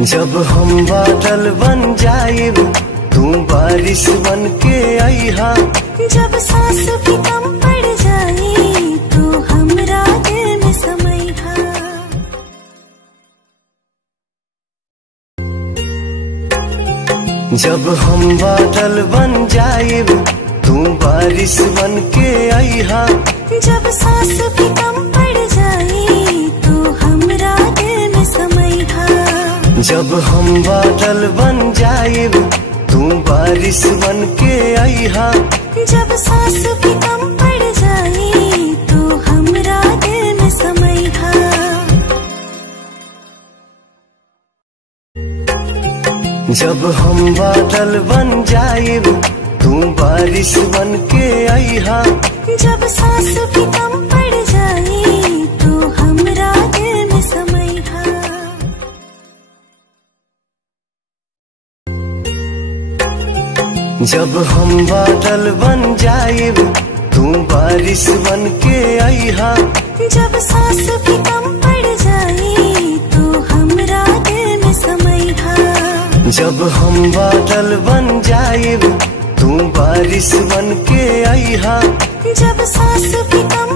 जब हम बादल बन जाएब तू बारिश बन के आईहा। जब सांस भी कम पड़ जाए तो हमरा दिल में समैहा। जब हम बादल बन जाएब तू बारिश बन के आईहा। जब सांस भी कम पड़ जाए तो हमरा दिल में समैहा। जब हम बादल बन जाएब तू बारिश बन के आईहा। जब सांस भी कम पड़ जाए तो हमरा दिल में समैहा। जब हम बादल बन जाएब तू बारिश बन के आईहा। जब सांस भी कम पड़ जाए तो हमरा दिल में समैहा। जब हम बादल बन जाएब तू बारिश बन के आईहा। जब सांस भी कम पड़ जाए तो हमरा दिल में समैहा। जब हम बादल बन जाएब तू बारिश बन के आईहा। जब सांस भी कम